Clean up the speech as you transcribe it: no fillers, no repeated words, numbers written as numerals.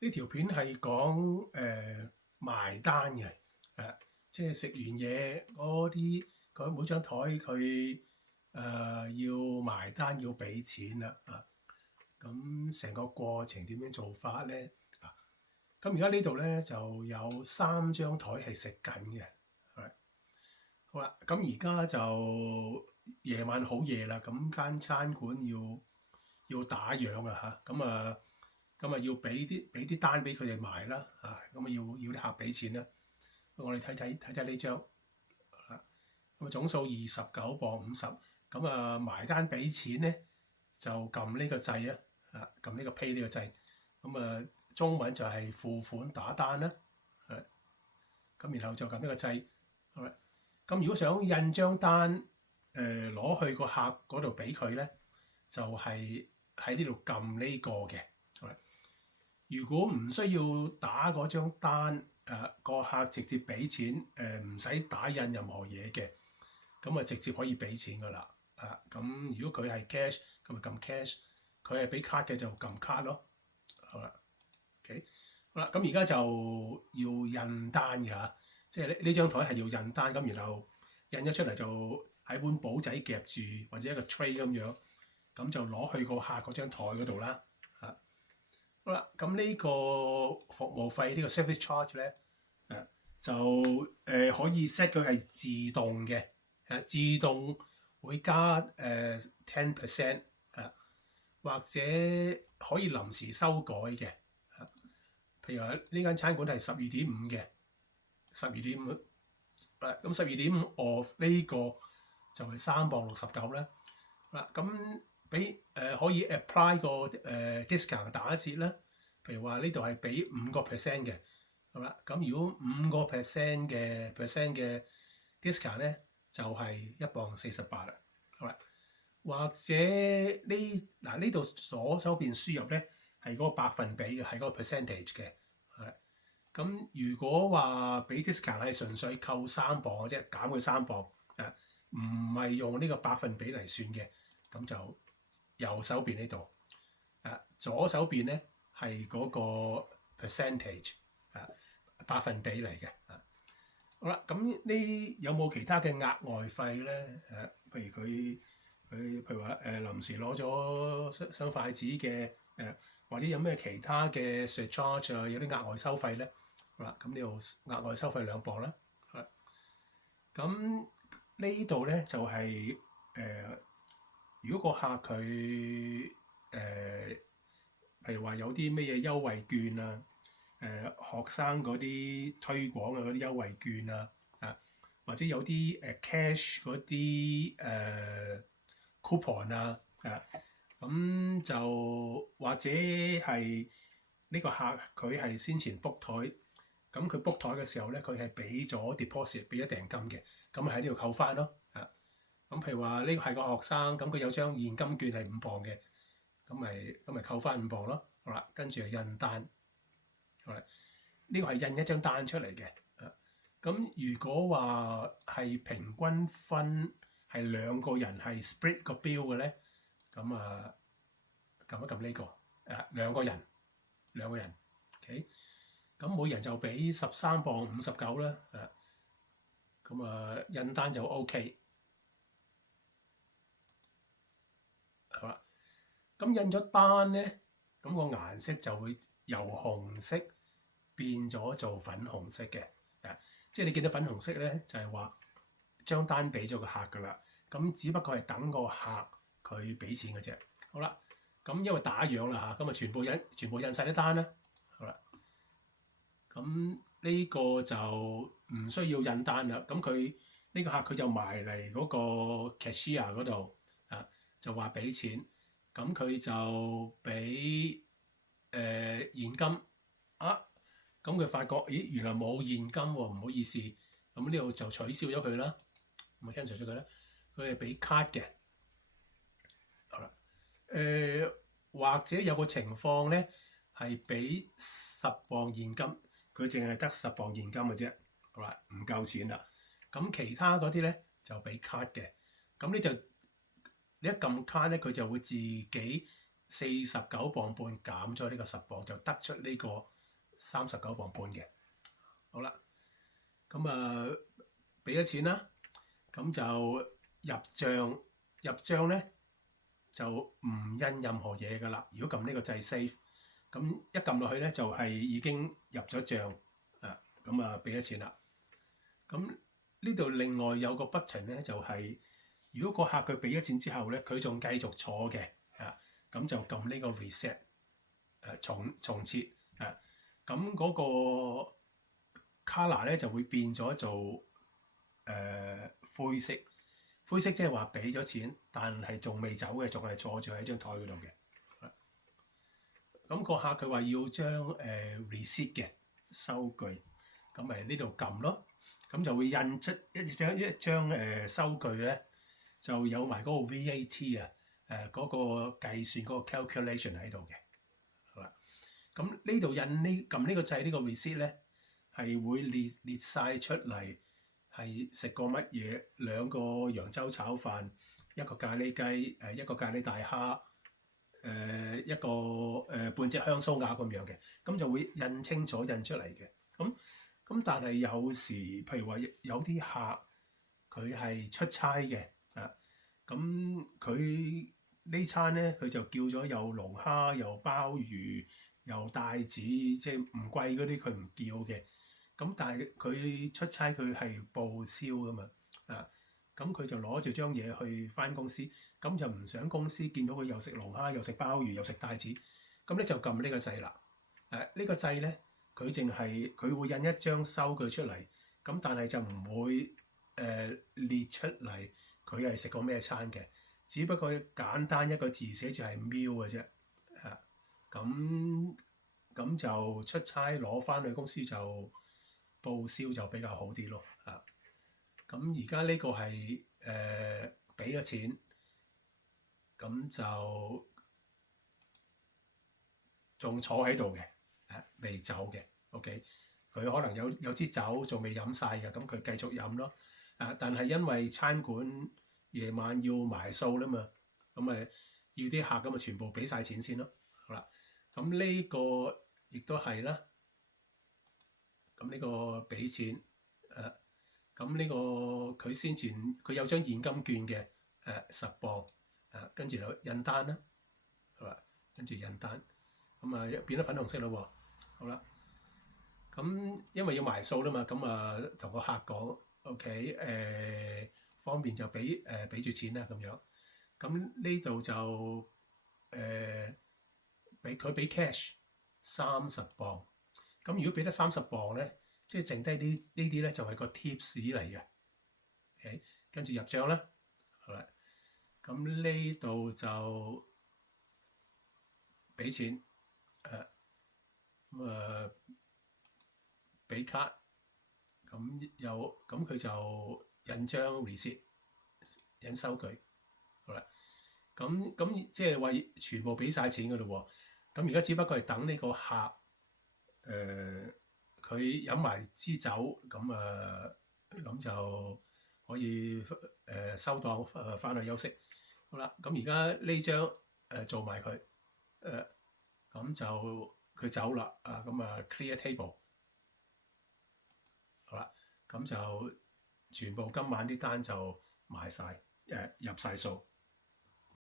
呢條片係講埋單嘅，即係食完嘢嗰啲，佢每張台佢要埋單要俾錢啦，咁成個過程點樣做法咧？咁而家呢度咧就有三張台係食緊嘅，係好啦。咁而家就夜晚好夜啦，咁間餐館要打烊啊嚇，咁啊要俾啲單俾佢哋埋啦，咁啊要啲客俾錢啦。我哋睇呢張，咁啊總數29磅50，咁啊埋單俾錢咧就撳呢個掣啊，撳呢個 pay 呢個掣，咁啊中文就係付款打單啦，咁然後就撳呢個掣，好啦。咁如果想印張單攞去個客嗰度俾佢咧，就係喺呢度撳呢個嘅。如果唔需要打嗰張單，個客直接俾錢，唔使打印任何嘢嘅，咁啊直接可以俾錢噶啦。咁如果佢係 cash，咁咪撳 cash；佢係俾卡嘅就撳卡咯。好啦，OK，好啦，咁而家就要印單嘅嚇，即係呢張台係要印單，咁然後印咗出嚟就喺本簿仔夾住或者一個 tray 咁樣，咁就攞去個客嗰張台嗰度啦。好啦，咁呢個服務費呢個 service charge 咧，就可以 set 佢係自動嘅，自動會加10%，或者可以臨時修改嘅。譬如話呢間餐館係12.5嘅，12.5，咁12.5 off 呢個就係3磅69啦。咁俾可以 apply 個discount 打折啦。譬如話呢度係俾5% 嘅，係啦。咁如果5%嘅 discount 咧，就係1磅48啦。好啦，或者呢度左手邊輸入咧係嗰個百分比嘅，係嗰個 percentage 嘅。咁如果話俾 discount 係純粹扣3磅嘅啫，減佢3磅，唔係用呢個百分比嚟算嘅，咁就右手邊呢度，左手邊咧係嗰個 percentage，百分比嚟嘅。好啦，咁呢有冇其他嘅額外費咧？譬如譬如話臨時攞咗雙筷子嘅，或者有咩其他嘅 surcharge 啊，有啲額外收費咧？好啦，咁呢度額外收費2磅啦。咁呢度咧就係如果個客佢譬如話有啲咩嘢優惠券啊，學生嗰啲推廣嘅嗰啲優惠券啊，或者有啲cash 嗰啲coupon 啊，咁就或者係呢個客佢係先前 book 台，咁佢 book 台嘅時候咧，佢係俾咗 deposit 俾咗訂金嘅，咁喺呢度扣翻咯。咁譬如話呢個係個學生，咁佢有張現金券係5磅嘅，咁咪扣翻5磅咯。好啦，跟住就印單。好啦，呢個係印一張單出嚟嘅。咁如果話係平均分係2個人係 split 個 bill 嘅咧，咁撳一撳呢個兩個人，OK，咁每人就俾13磅59啦。咁印單就 OK。好啦，咁印咗單咧，咁個顏色就會由紅色變咗做粉紅色嘅。即係你見到粉紅色咧，就係話張單俾咗個客噶啦，咁只不過係等個客佢俾錢嘅啫。好啦，咁因為打烊啦嚇，咁啊全部印晒啲單啦。好啦，咁呢個就唔需要印單啦。咁佢呢個客佢就埋嚟嗰個 cashier 嗰度，就話俾錢，咁佢就俾現金咁佢發覺，咦，原來冇現金喎，唔好意思，咁呢度就取消咗佢啦，咁 cancel 咗佢啦。佢係俾卡嘅。好啦，或者有個情況咧係俾10磅現金，佢淨係得10磅現金嘅啫。好啦，唔夠錢啦。咁其他嗰啲咧就俾卡嘅。咁你一撳卡咧，佢就會自己49磅半減咗呢個10磅，就得出呢個39磅半嘅。好啦，咁俾咗錢啦，咁就入帳咧就唔印任何嘢㗎啦。如果撳呢個掣 save，咁一撳落去咧就係已經入咗帳咁俾咗錢啦。咁呢度另外有個 button 咧，就係如果個客佢俾咗錢之後咧，佢仲繼續坐嘅咁就撳呢個 reset 重設咁嗰個 colour 咧就會變咗做灰色。灰色即係話俾咗錢，但係仲未走嘅，仲係坐住喺張台嗰度嘅。咁個客佢話要將receipt 嘅收據，咁咪呢度撳咯，咁就會印出一張收據咧，就有埋嗰個 VAT 嗰個計算嗰個 calculation 喺度嘅。好啦，咁呢度撳呢個掣呢個 receipt 咧，係會列晒出嚟，係食過乜嘢，2個揚州炒飯，一個咖喱雞，一個咖喱大蝦，一個半隻香酥鴨咁樣嘅，咁就會印清楚印出嚟嘅。咁但係有時譬如話有啲客佢係出差嘅咁佢呢餐咧佢就叫咗有龍蝦、有鮑魚、有帶子，即係唔貴嗰啲佢唔叫嘅。咁但係佢出差佢係報銷㗎嘛咁佢就攞住張嘢去返公司，咁就唔想公司見到佢又食龍蝦又食鮑魚又食帶子，咁咧就撳呢個掣啦。呢個掣咧佢會印一張收據出嚟，咁但係就唔會列出嚟佢係食過咩餐嘅，只不過簡單一個字寫住係 meal 嘅啫咁就出差攞返去公司就報銷就比較好啲咯咁而家呢個係俾咗錢，咁就仲坐喺度嘅未走嘅。OK， 佢可能有支酒仲未飲晒嘅，咁佢繼續飲咯但係因為餐館夜晚要埋數啦嘛，咁要啲客咁全部俾晒錢先咯。好啦，咁呢個亦都係啦，咁呢個俾錢咁呢個佢有張現金券嘅10磅跟住就印單啦。好啦，跟住印單咁變咗粉紅色咯喎。好啦，咁因為要埋數啦嘛，咁同個客講 OK 方便就俾住錢啦咁樣。咁呢度就佢俾 cash 30磅。咁如果俾得30磅咧，即係剩低呢啲咧就係個 tips 嚟嘅。OK， 跟住入帳啦。好啦，咁呢度就俾錢俾卡，咁佢就印張 receipt 印收據。好啦，咁即係話全部俾晒錢㗎咯喎。咁而家只不過係等呢個客佢飲埋支酒，咁就可以收檔返去休息。好啦，咁而家呢張做埋佢咁就佢走啦clear table。好啦，咁就全部今晚啲單就賣晒入晒數。